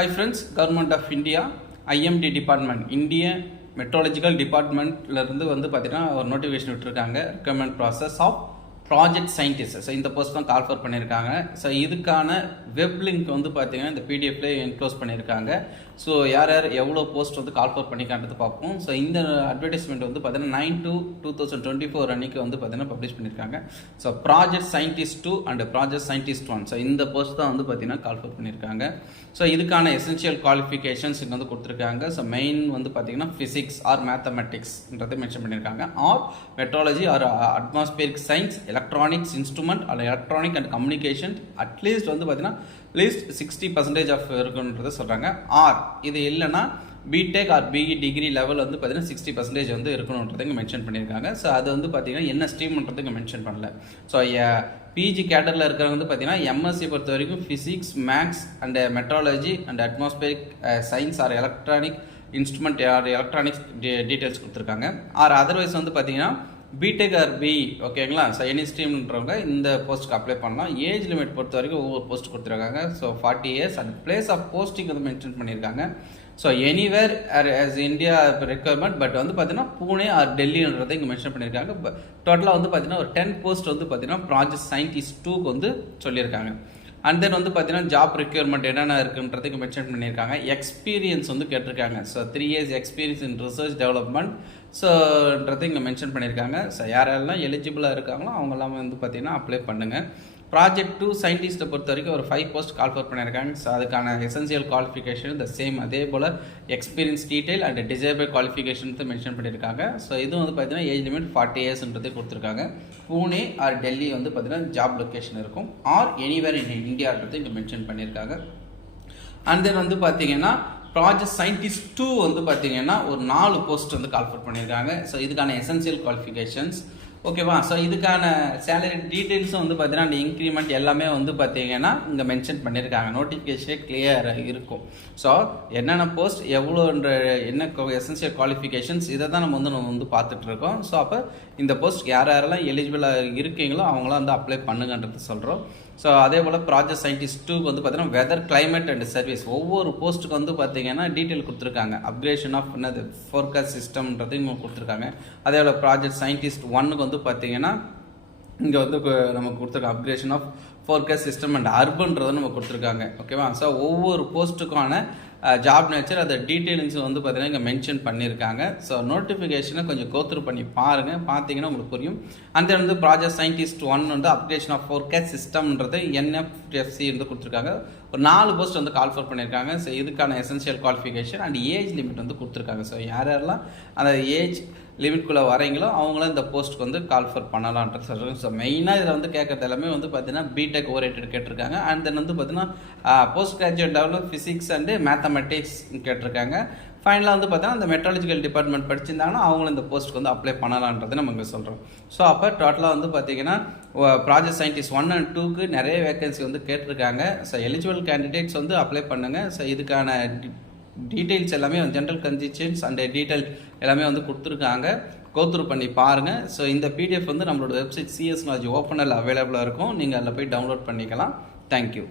Hi friends, Government of India, IMD Department, India Meteorological Department வந்து பார்த்தீங்கன்னா ஒரு notification விட்டுருக்காங்க recruitment process of project scientist. So இந்த post தான் கால் ஃபர் பண்ணியிருக்காங்க. ஸோ இதுக்கான வெப் லிங்க் வந்து பார்த்தீங்கன்னா இந்த பிடிஎஃப்ல என்க்ளோஸ் பண்ணியிருக்காங்க. ஸோ யார் யார் எவ்வளோ போஸ்ட் வந்து கால் ஃபர் பண்ணிக்கான்றது பார்ப்போம். ஸோ இந்த அட்வர்டைஸ்மெண்ட் வந்து பார்த்தீங்கன்னா 9/2/2024 அன்னைக்கு வந்து பார்த்தீங்கன்னா பப்ளிஷ் பண்ணியிருக்காங்க. So project scientist 2 and project scientist 1. So இந்த போஸ்ட் தான் வந்து பார்த்தீங்கன்னா கால் ஃபர் பண்ணியிருக்காங்க. ஸோ இதுக்கான எசென்ஷியல் குவாலிஃபிகேஷன்ஸ் இங்கே வந்து கொடுத்துருக்காங்க. ஸோ மெயின் வந்து பார்த்தீங்கன்னா ஃபிசிக்ஸ் ஆர் மேத்தமெட்டிக்ஸ்ன்றதை மென்ஷன் பண்ணியிருக்காங்க. Or meteorology or atmospheric science, electronics instrument அல்ல எலக்ட்ரானிக் அண்ட் கம்யூனிகேஷன் அட்லீஸ்ட் வந்து பார்த்தீங்கன்னா லீஸ்ட் 60% ஆஃப் இருக்குன்றதை சொல்கிறாங்க. ஆர் இது இல்லைன்னா BTech or BE degree level வந்து பார்த்தீங்கன்னா 60% வந்து இருக்கணுன்றதை இங்கே மென்ஷன் பண்ணியிருக்காங்க. ஸோ அது வந்து பார்த்தீங்கன்னா என்ன ஸ்ட்ரீம்ன்றது இங்கே மென்ஷன் பண்ணல. ஸோ பிஜி கேட்டரில் இருக்கிறவங்க வந்து பார்த்தீங்கன்னா எம்எஸ்சி பொறுத்த வரைக்கும் physics, maths and meteorology and atmospheric science or electronic instrument or electronics details கொடுத்துருக்காங்க. ஆர் அதர்வைஸ் வந்து பார்த்தீங்கன்னா பிடெக் ஆர் பிஇ ஓகேங்களா. ஸோ எனி ஸ்ட்ரீம்ன்றவங்க இந்த போஸ்ட்டுக்கு அப்ளை பண்ணலாம். ஏஜ் லிமிட் பொறுத்த வரைக்கும் ஒவ்வொரு போஸ்ட் கொடுத்துருக்காங்க. So 40 years and place of posting வந்து மென்ஷன் பண்ணியிருக்காங்க. So anywhere as India requirement but வந்து பார்த்தீங்கன்னா பூனே ஆர் டெல்லின்றதை இங்கே மென்ஷன் பண்ணியிருக்காங்க. டோட்டலாக வந்து பார்த்தீங்கன்னா ஒரு 10 போஸ்ட் வந்து பார்த்தீங்கன்னா ப்ராஜெக்ட் சயின்டிஸ்ட் 2க்கு வந்து சொல்லியிருக்காங்க. அண்ட் தென் வந்து பார்த்தீங்கன்னா ஜாப் ரெக்யர்மெண்ட் என்னென்ன இருக்குன்றதுக்கு மென்ஷன் பண்ணியிருக்காங்க. எக்ஸ்பீரியன்ஸ் வந்து கேட்டிருக்காங்க. So 3 years experience in research development ஸோன்றது இங்கே மென்ஷன் பண்ணியிருக்காங்க. ஸோ யாரெல்லாம் எலிஜிபிளாக இருக்காங்களோ அவங்கெல்லாம் வந்து பார்த்தீங்கன்னா அப்ளை பண்ணுங்கள். ப்ராஜெக்ட் 2 சயின்டிஸ்ட்டை பொறுத்த வரைக்கும் ஒரு 5 போஸ்ட் கால் ஃபர் பண்ணியிருக்காங்க. ஸோ அதுக்கான எசென்சியல் குவாலிஃபிகேஷன் த சேம், அதே போல் experience detail and desirable qualification mention பண்ணியிருக்காங்க. ஸோ இது வந்து பார்த்தீங்கன்னா ஏஜ் லிமிட் 40 yearsன்றதே கொடுத்துருக்காங்க. பூனே ஆர் டெல்லி வந்து பார்த்தீங்கன்னா ஜாப் லொக்கேஷன் இருக்கும். ஆர் எனிவேர் இன் இந்தியான்றது இங்கே மென்ஷன் பண்ணியிருக்காங்க. அண்ட் தென் வந்து பார்த்தீங்கன்னா ப்ராஜெக்ட் சயின்டிஸ்ட் 2 வந்து பார்த்தீங்கன்னா ஒரு 4 போஸ்ட் வந்து கால் ஃபர் பண்ணியிருக்காங்க. ஸோ இதுக்கான எசென்சியல் குவாலிஃபிகேஷன்ஸ் ஓகேவா. ஸோ இதுக்கான சேலரி டீட்டெயில்ஸும் வந்து பார்த்தீங்கன்னா அந்த இன்க்ரிமெண்ட் எல்லாமே வந்து பார்த்தீங்கன்னா இங்கே மென்ஷன் பண்ணியிருக்காங்க. நோட்டிஃபிகேஷனே கிளியராக இருக்கும். ஸோ என்னென்ன போஸ்ட் எவ்வளோன்ற என்ன எசென்சியல் குவாலிஃபிகேஷன்ஸ் இதை தான் நம்ம வந்து பார்த்துட்ருக்கோம். ஸோ அப்போ இந்த போஸ்ட் யாரெல்லாம் எலிஜிபிளாக இருக்கீங்களோ அவங்களாம் வந்து அப்ளை பண்ணுங்கன்றது சொல்கிறோம். ஸோ அதே போல் ப்ராஜெக்ட் சயின்டிஸ்ட் 2க்கு வந்து பார்த்தீங்கன்னா வெதர் கிளைமேட் அண்ட் சர்வீஸ் ஒவ்வொரு போஸ்ட்டுக்கு வந்து பார்த்தீங்கன்னா டீட்டெயில் கொடுத்துருக்காங்க. அப்கிரேஷன் ஆஃப் என்னது ஃபோர்காஸ்ட் சிஸ்டம்ன்றது இங்கே கொடுத்துருக்காங்க. அதே போல் ப்ராஜெக்ட் சயின்டிஸ்ட் 1க்கு வந்து பார்த்தீங்கன்னா இங்கே வந்து நமக்கு கொடுத்துருக்காங்க upgradation of forecast system and அர்பன்றதை நம்ம கொடுத்துருக்காங்க ஓகேவா. ஸோ ஒவ்வொரு போஸ்ட்டுக்கான ஜாப் நேச்சர் அதை டீட்டெயில்ஸ் வந்து பார்த்தீங்கன்னா இங்கே மென்ஷன் பண்ணியிருக்காங்க. ஸோ நோட்டிஃபிகேஷனை கொஞ்சம் கோத்ரூ பண்ணி பாருங்கள், பார்த்தீங்கன்னா உங்களுக்கு புரியும். அந்த வந்து ப்ராஜெக்ட் சயின்டிஸ்ட் 1 வந்து அப்கிரேஷன் ஆஃப் ஃபோர்காஸ்ட் சிஸ்டம்ன்றது என்எஃப்எஃப்சி வந்து கொடுத்துருக்காங்க. ஒரு 4 போஸ்ட் வந்து கால் ஃபர் பண்ணியிருக்காங்க. ஸோ இதுக்கான essential qualification and age limit வந்து கொடுத்துருக்காங்க. ஸோ யாரெல்லாம் அந்த ஏஜ் லிமிட்குள்ளே வரீங்களோ அவங்களும் இந்த போஸ்ட்டுக்கு வந்து கால் ஃபர் பண்ணலான்றது சொல்கிறாங்க. ஸோ மெயினாக இதில் வந்து கேட்கறது எல்லாமே வந்து பார்த்தீங்கன்னா பிடெக் ஓரியன்டட் கேட்டிருக்காங்க. அண்ட் தென் வந்து பார்த்தீங்கன்னா போஸ்ட் கிராஜுவேட் லெவலில் ஃபிசிக்ஸ் அண்டு மேத்தமெட்டிக்ஸ் கேட்டிருக்காங்க. ஃபைனலாக வந்து பார்த்தீங்கன்னா அந்த மெட்ராலஜிக்கல் டிபார்ட்மெண்ட் படிச்சிருந்தாங்கன்னா அவங்களும் இந்த போஸ்ட்டுக்கு வந்து அப்ளை பண்ணலான்றதை நம்ம இங்கே சொல்கிறோம். ஸோ அப்போ டோட்டலாக வந்து பார்த்தீங்கன்னா ப்ராஜெக்ட் சயின்டிஸ்ட் 1 and 2க்கு நிறைய வேகன்சி வந்து கேட்டிருக்காங்க. ஸோ எலிஜிபிள் கேண்டிடேட்ஸ் வந்து அப்ளை பண்ணுங்கள். ஸோ இதுக்கான டீட்டெயில்ஸ் எல்லாமே ஜென்ரல் கண்டிஷன்ஸ் அண்ட் டீட்டெயில் எல்லாமே வந்து கொடுத்துருக்காங்க. கோத்ரூ பண்ணி பாருங்கள். ஸோ இந்த பிடிஎஃப் வந்து நம்மளோட வெப்சைட் CS Knowledge ஓப்பனில் அவைலபிளாக இருக்கும். நீங்கள் அதில் போய் டவுன்லோட் பண்ணிக்கலாம். தேங்க்யூ.